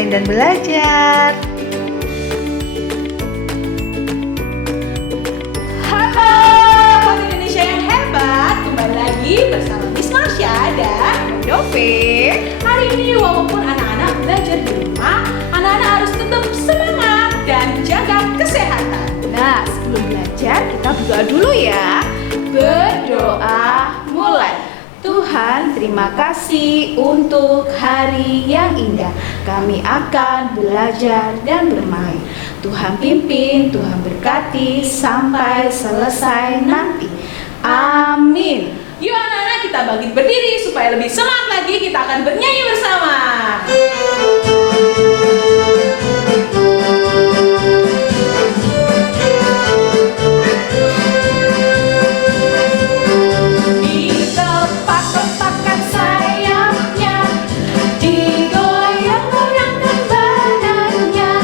bermain dan belajar. Halo, Putri Indonesia yang hebat. Kembali lagi bersama Miss Marsha dan Dove. hari ini walaupun anak-anak belajar di rumah, anak-anak harus tetap semangat dan jaga kesehatan. Nah, sebelum belajar kita berdoa dulu ya. Berdoa mulai. Tuhan, terima kasih untuk hari yang indah. Kami akan belajar dan bermain. Tuhan pimpin, Tuhan berkati sampai selesai nanti. Amin. Yuk anak-anak, kita bangkit berdiri supaya lebih semangat lagi. Kita akan bernyanyi bersama. Ditepak-tepakkan sayapnya, digoyang-goyangkan badannya,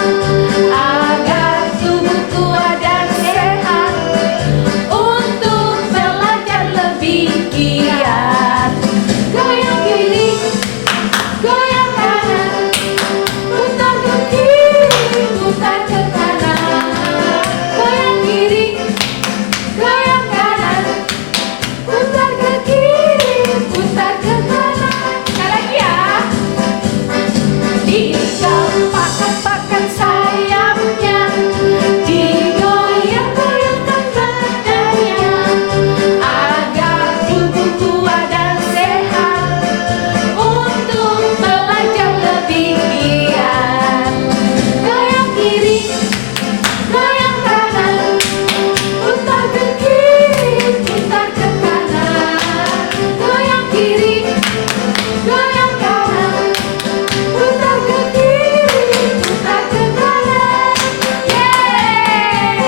agar tubuh kuat dan sehat, untuk belajar lebih giat. Goyang kiri, goyang kanan, putar ke kiri, putar ke kanan. Goyang kiri, goyang kanan, putar ke kiri, putar ke kanan. Sekali lagi ya. Dikepak-kepakkan sayapnya, digoyang-goyangkan badannya, agar tubuh kuat dan sehat, untuk belajar lebih giat. Goyang kiri, goyang kanan, putar ke kiri, putar ke kanan. Goyang kiri, goyang kanan, putar ke kiri, putar ke kanan. Yeay!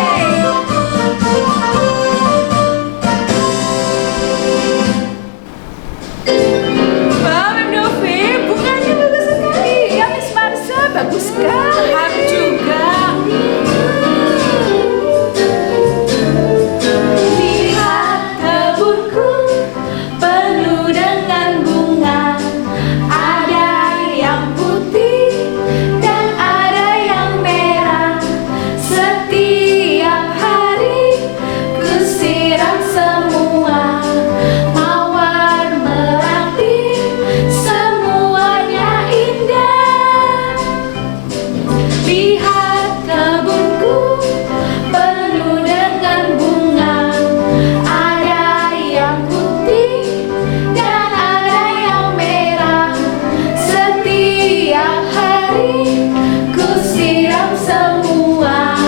Wah, Mem Dove, bunganya bagus sekali. Ya, Miss Marsha, bagus sekali. Harus juga. Lihat kebunku penuh dengan bunga, ada yang putih dan ada yang merah. Setiap hari ku siram semua, mawar melati, semuanya indah. Lihat kebunku penuh dengan bunga, ada yang putih dan ada yang merah. Setiap hari ku siram semua,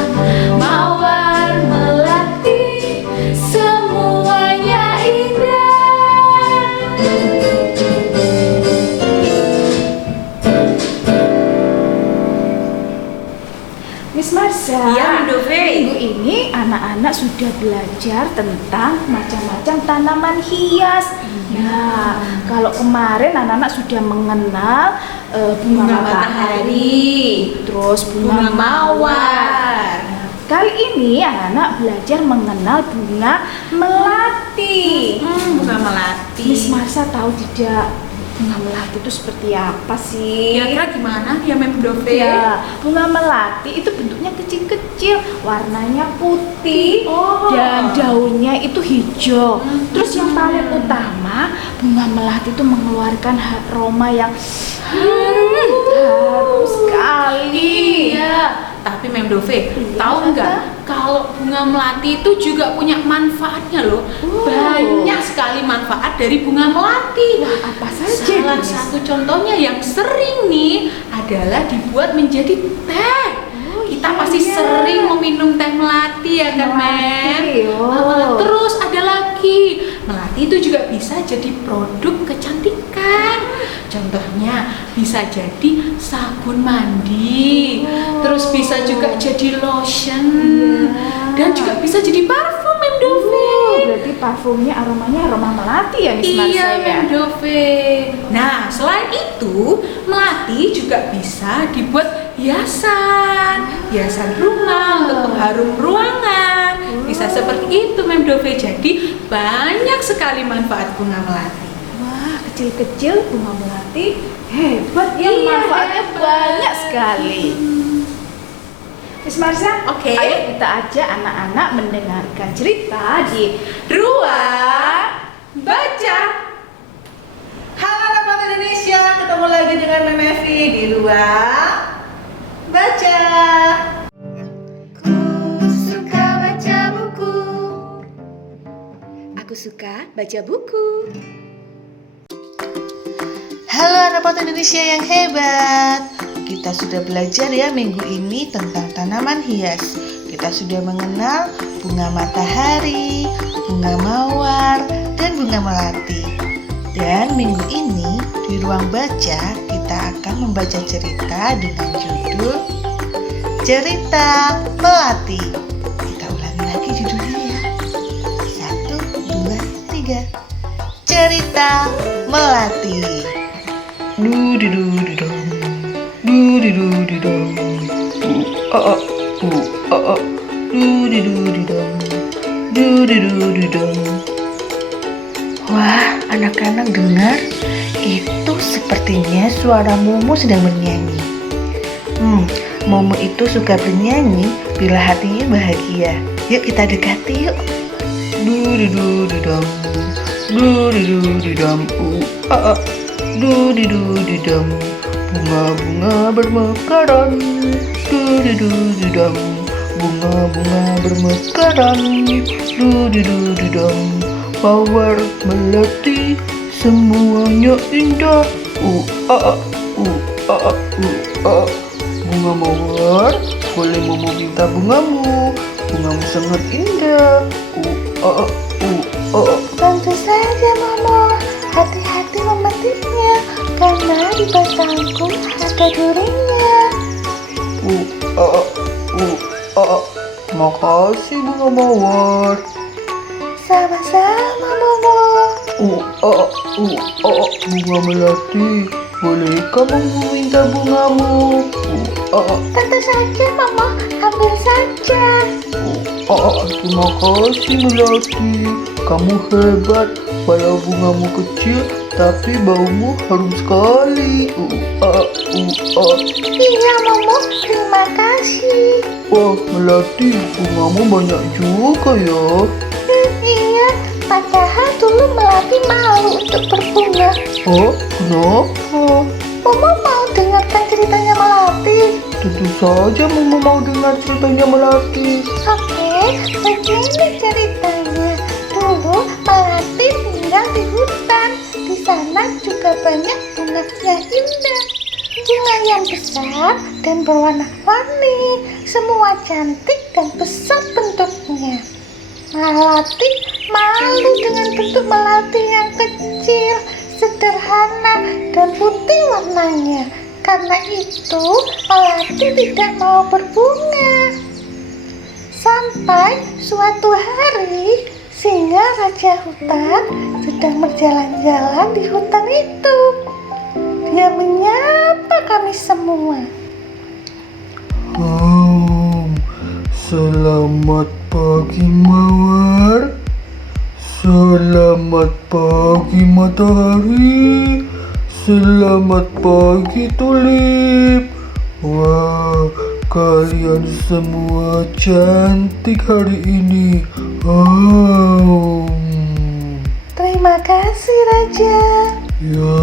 mawar melati, semuanya indah. Miss Marsha, Iya, Mem Dove. minggu ini anak-anak sudah belajar tentang macam-macam tanaman hias. Nah, kalau kemarin anak-anak sudah mengenal bunga Bunga matahari, matahari, terus bunga bunga mawar. Nah, kali ini anak-anak belajar mengenal bunga melati. Bunga melati. Miss Marsha tahu tidak bunga melati itu seperti apa sih? Kira-kira gimana ya, Mem Dove? Ya, bunga melati itu bentuknya kecil-kecil, warnanya putih, Oh. dan daunnya itu hijau. Terus yang paling utama, bunga melati itu mengeluarkan aroma yang harum sekali. Iya. Tapi Mem Dove, tahu Tante. nggak kalau bunga melati itu juga punya manfaatnya loh. Banyak sekali manfaat dari bunga melati. Wah, apa saja Salah itu, Miss? satu contohnya yang sering nih adalah dibuat menjadi teh. Kita iya, pasti iya. sering meminum teh melati ya kan, Mem? Melati, oh. Terus ada lagi, melati itu juga bisa jadi produk kecantikan. Contohnya bisa jadi sabun mandi, Oh. terus bisa juga jadi lotion, Iya. dan juga bisa jadi parfum, Mem Dove. Berarti parfumnya aromanya aroma melati ya, Miss Marsha Iya, ya? Mem Dove. Nah, selain itu, melati juga bisa dibuat hiasan, hiasan rumah untuk pengharum ruangan. Bisa seperti itu, Mem Dove. Jadi banyak sekali manfaat bunga melati. Wah, kecil-kecil bunga melati hebat ya, Iya, manfaatnya hebat. banyak sekali. Miss Marsha, Oke. ayo kita ajak anak-anak mendengarkan cerita di Ruang Baca. Halo anak Indonesia, ketemu lagi dengan Mem Evi di Ruang Baca. Suka baca buku. Aku suka baca buku. Halo anak pot Indonesia yang hebat. Kita sudah belajar ya minggu ini tentang tanaman hias. Kita sudah mengenal bunga matahari, bunga mawar, dan bunga melati. Dan minggu ini di ruang baca kita akan membaca cerita dengan judul Cerita Melati. Kita ulangi lagi judulnya ya. 1, 2, 3. Cerita Melati. Du-di-du-di-dum. Du-di-du-di-dum. Du-di-du-di-dum. Du-di-du-di-dum. Wah, anak-anak dengar? Itu sepertinya suara Momo sedang bernyanyi. Momo itu suka bernyanyi bila hatinya bahagia. Yuk kita dekati yuk. Du-di-du-di-dum. Du-di-du-di-dum. Du-di-du-di-dum. Bunga-bunga bermekaran. Du-di-du-di-dum. Bunga-bunga bermekaran. Du-di-du-di-dum. Mawar melati semuanya indah. Bunga mawar, boleh Momo minta bungamu. Bungamu sangat indah. Tentu saja Momo. Hati-hati memetiknya, karena di batangku ada durinya. Makasih bunga mawar. Sama-sama Momo. Bunga melati, bolehkah Momo minta bungamu? Tentu saja Momo, ambil saja. Terima kasih melati, kamu hebat. Walau bungamu kecil, tapi baumu harum sekali. Iya Momo, terima kasih. Wah melati, bungamu banyak juga ya. Iya, padahal dulu melati malu untuk berbunga. Kenapa? Momo mau dengarkan ceritanya melati? Tentu saja Momo mau dengar ceritanya melati. Oke, begini ceritanya. Dulu melati tinggal di hutan. Di sana juga banyak bunga yang indah. Bunga yang besar dan berwarna-warni. Semua cantik dan besar bentuknya. Melati malu dengan bentuk melati yang kecil, sederhana, dan putih warnanya. Karena itu, melati tidak mau berbunga. Sampai suatu hari, singa raja hutan sedang berjalan-jalan di hutan itu. Dia menyapa kami semua. Selamat pagi mawar. Selamat pagi matahari. Selamat pagi tulip. Wah, kalian semua cantik hari ini. Terima kasih Raja. Ya,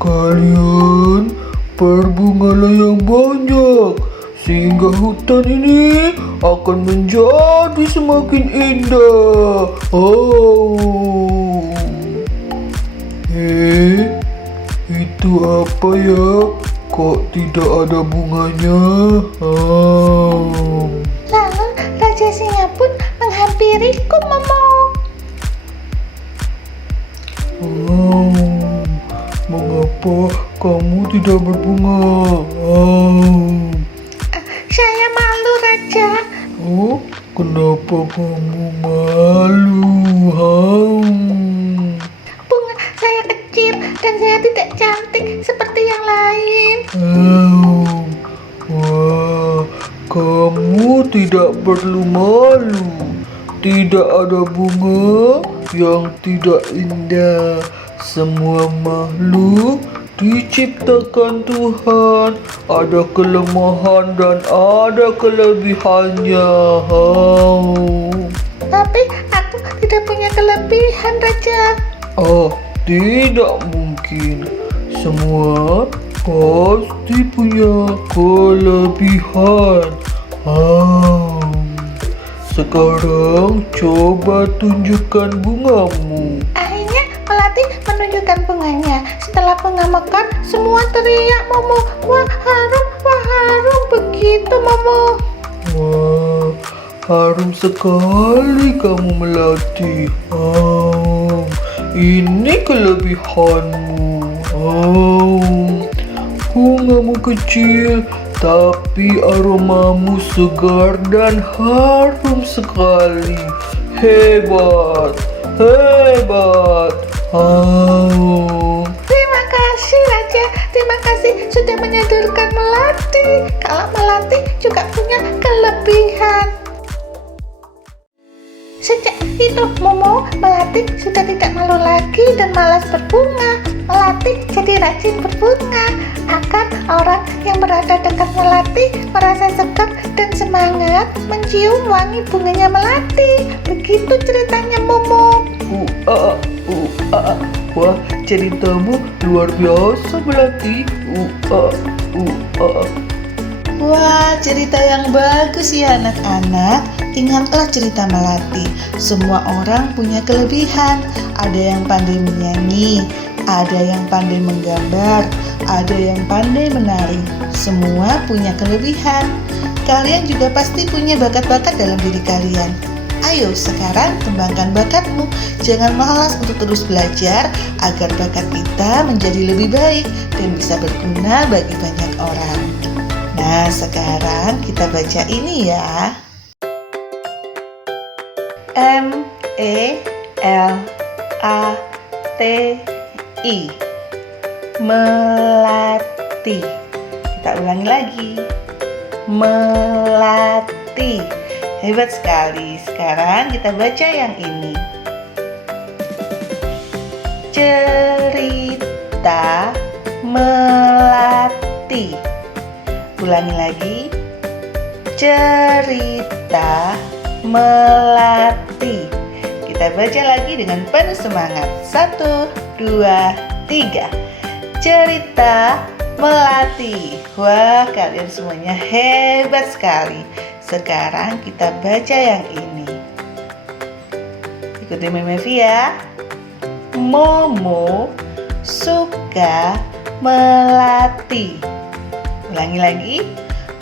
kalian berbungalah yang banyak, sehingga hutan ini akan menjadi semakin indah. Itu apa ya? Kok tidak ada bunganya? Lalu Raja Singa pun menghampiriku, Momo. Mengapa kamu tidak berbunga? Saya malu, Raja. Kenapa kamu malu? Bunga saya kecil dan saya tidak cantik seperti yang lain. Wah, kamu tidak perlu malu. Tidak ada bunga yang tidak indah. Semua makhluk diciptakan Tuhan, ada kelemahan dan ada kelebihannya. Tapi aku tidak punya kelebihan, Raja. Oh, tidak mungkin. Semua pasti punya kelebihan. Sekarang coba tunjukkan bungamu. Akhirnya Melati menunjukkan bunganya. Setelah bunga mekar, semua teriak Momo. Wah harum, begitu Momo. Wah, harum sekali kamu Melati. Ini kelebihanmu. Bungamu kecil, tapi aromamu segar dan harum sekali. Hebat. Terima kasih Raja. Terima kasih sudah menyodorkan Melati. Kalau Melati juga punya kelebihan. Sejak itu Momo, Melati sudah tidak malu lagi dan malas berbunga. Melati jadi rajin berbunga agar orang yang berada dekat Melati merasa segar dan semangat mencium wangi bunganya Melati. Begitu ceritanya Momo. Wah, ceritamu luar biasa Melati. Wah, cerita yang bagus ya anak-anak. Ingatlah cerita Melati. Semua orang punya kelebihan. Ada yang pandai menyanyi, ada yang pandai menggambar, ada yang pandai menari. Semua punya kelebihan. Kalian juga pasti punya bakat-bakat dalam diri kalian. Ayo sekarang kembangkan bakatmu. Jangan malas untuk terus belajar agar bakat kita menjadi lebih baik dan bisa berguna bagi banyak orang. Nah, sekarang kita baca ini ya. M-E-L-A-T-I, melati. Kita ulangi lagi. Melati. Hebat sekali. Sekarang kita baca yang ini. Cerita melati. Ulangi lagi. Cerita melati. Kita baca lagi dengan penuh semangat. 1, 2, 3. Cerita melati. Wah, kalian semuanya hebat sekali. Sekarang kita baca yang ini. Ikuti Memevi ya. Momo suka melati. Ulangi lagi.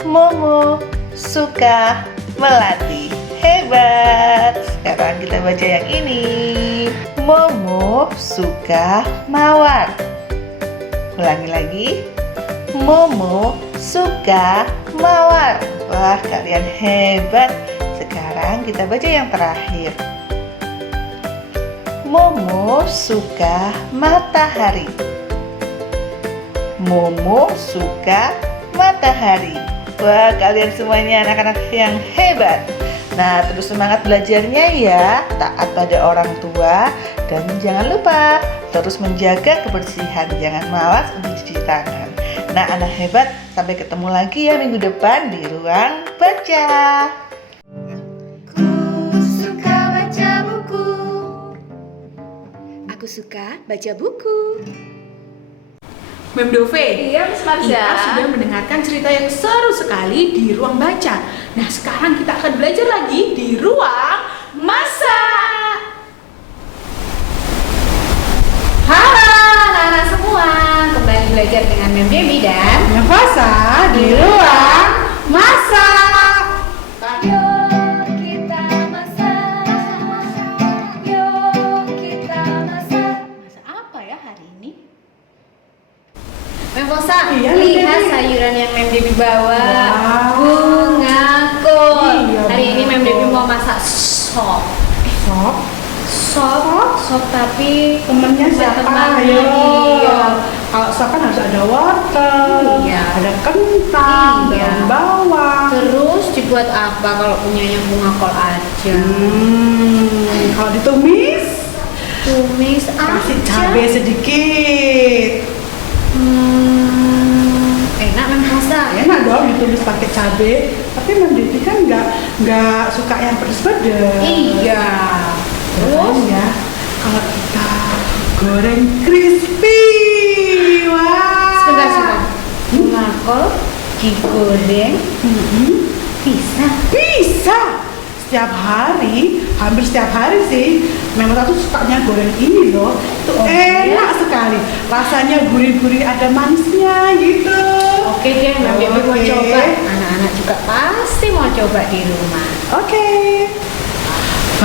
Momo suka melati. Hebat. Sekarang kita baca yang ini. Momo suka mawar. Ulangi lagi. Momo suka mawar. Wah, kalian hebat. Sekarang kita baca yang terakhir. Momo suka matahari. Momo suka matahari. Wah, kalian semuanya anak-anak yang hebat. Nah, terus semangat belajarnya ya. Taat pada orang tua. Dan jangan lupa terus menjaga kebersihan. Jangan malas untuk cuci tangan. Nah, anak hebat, sampai ketemu lagi ya minggu depan di Ruang Baca. Aku suka baca buku. Aku suka baca buku. Mem Dove, Iya, Miss Marsha. kita sudah mendengarkan cerita yang seru sekali di ruang baca. Nah, sekarang kita akan belajar lagi di ruang masak. Halo anak-anak semua, kembali belajar dengan Mem Dewi dan Nafasa di ruang masak. Yuk kita masak. Yuk kita masak. Masak apa ya hari ini? Mem Fosa, Iya, lihat Mem Dewi. sayuran yang Mem Dewi bawa. Wow. Bunga kol. Iya, Hari ini bunga Mem Dewi kol. mau masak sop. Sop? Sop tapi Temennya siapa? temannya dia. Kalau sop kan harus ada wortel, Iya. ada kentang, Iya. daun bawang. Terus dibuat apa kalau punya yang bunga kol aja? Kalau ditumis, tumis Kasih aja. cabai sedikit. Enak Memposa. Enak dong ditumis pakai cabai. Tapi Mem Devi kan nggak suka yang pedes-pedes. Iya. Terus ya, kalau kita goreng crispy. Wah. Sebentar. Bunga kol digoreng bisa. Setiap hari, hampir setiap hari sih. Memang aku sukanya goreng ini loh. Itu enak sekali. Rasanya gurih-gurih, ada manisnya gitu. Oke deh, Mem Devi mau Oke. coba. Anak-anak juga pasti mau coba di rumah. Oke.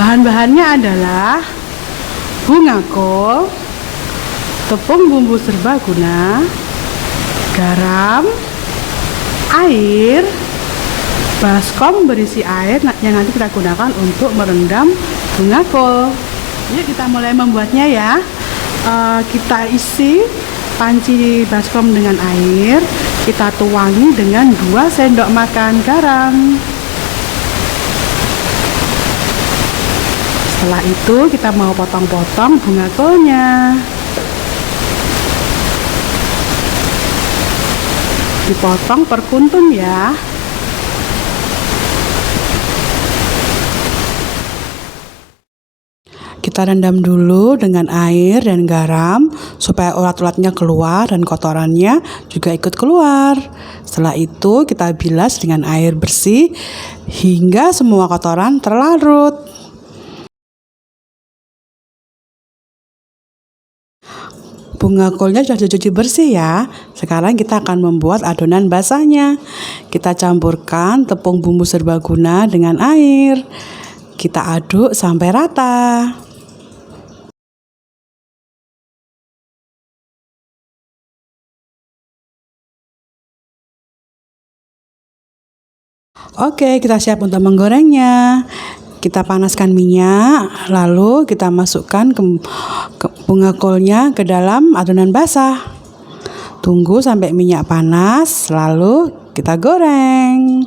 Bahan-bahannya adalah bunga kol, tepung bumbu serbaguna, garam, air, baskom berisi air yang nanti kita gunakan untuk merendam bunga kol. Yuk kita mulai membuatnya ya. Kita isi panci baskom dengan air, kita tuangi dengan 2 sendok makan garam. Setelah itu kita mau potong-potong bunga kolnya. Dipotong per kuntun ya. Kita rendam dulu dengan air dan garam supaya ulat-ulatnya keluar dan kotorannya juga ikut keluar. Setelah itu kita bilas dengan air bersih hingga semua kotoran terlarut. Bunga kolnya sudah dicuci bersih ya. Sekarang kita akan membuat adonan basahnya. Kita campurkan tepung bumbu serbaguna dengan air. Kita aduk sampai rata. Oke, kita siap untuk menggorengnya. Kita panaskan minyak, lalu kita masukkan ke bunga kolnya ke dalam adonan basah. Tunggu sampai minyak panas, lalu kita goreng.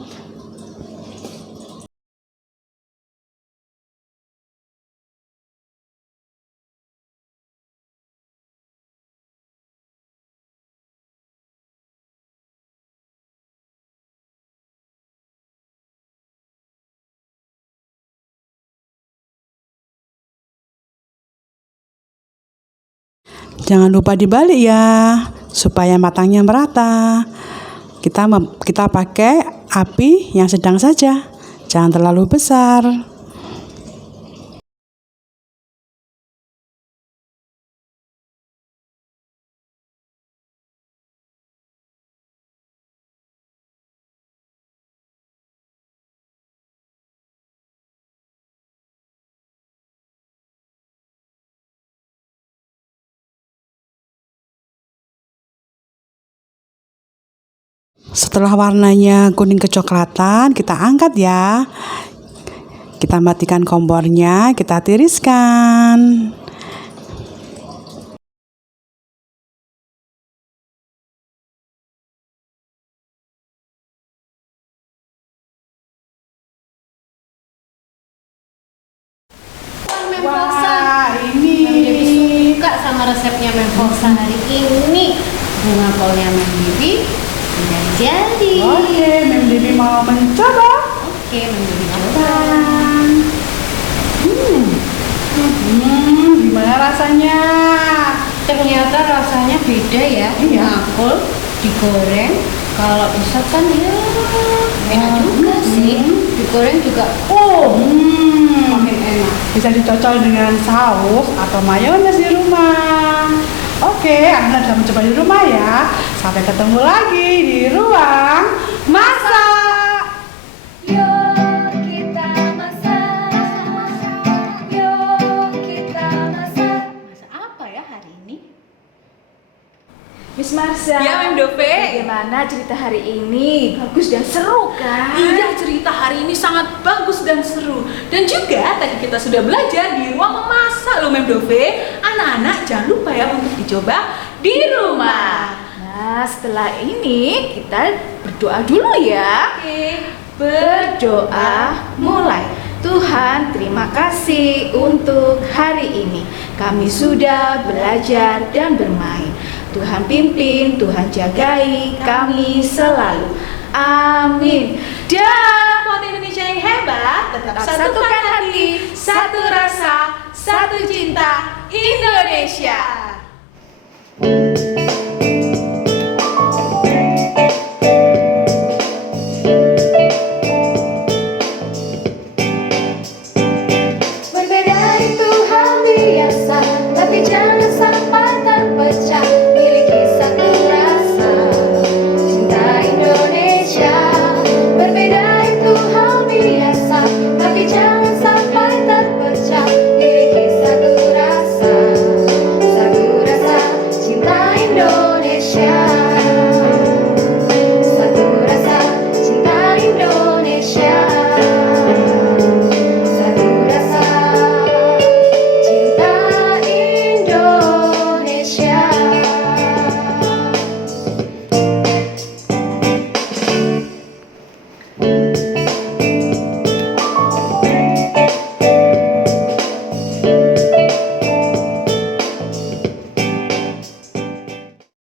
Jangan lupa dibalik ya, supaya matangnya merata. Kita pakai api yang sedang saja, jangan terlalu besar. Setelah warnanya kuning kecoklatan, kita angkat ya. Kita matikan kompornya, kita tiriskan. Memposa. Ini Mem Devi suka sama resepnya Memposa hari ini. Bunga kolnya Mem Devi sudah jadi. Oke, Mem Devi mau mencoba. Oke, Mem Devi coba. Gimana rasanya? Ternyata rasanya beda ya. Iya. Bunga kol digoreng. Kalau misalkan ya enak juga sih. Digoreng juga makin enak. Bisa dicocol dengan saus atau mayones di rumah. Oke, Anda sudah mencoba di rumah ya. Sampai ketemu lagi di ruang masak. Yuk kita masak. Yuk kita masak. Masak apa ya hari ini? Miss Marsha. Ya, Mem Dove. Bagaimana cerita hari ini? Bagus dan seru kan? Iya, cerita hari ini sangat bagus dan seru. Dan juga tadi kita sudah belajar di ruang memasak loh Mem Dove. Anak-anak jangan lupa ya untuk dicoba di rumah. Nah, setelah ini kita berdoa dulu ya. Berdoa mulai. Tuhan Tuhan, terima kasih untuk hari ini. Kami sudah belajar dan bermain. Tuhan pimpin, Tuhan jagai kami selalu. Amin. Dan Pot Indonesia yang hebat, tetap satukan hati, satu rasa, satu cinta Indonesia.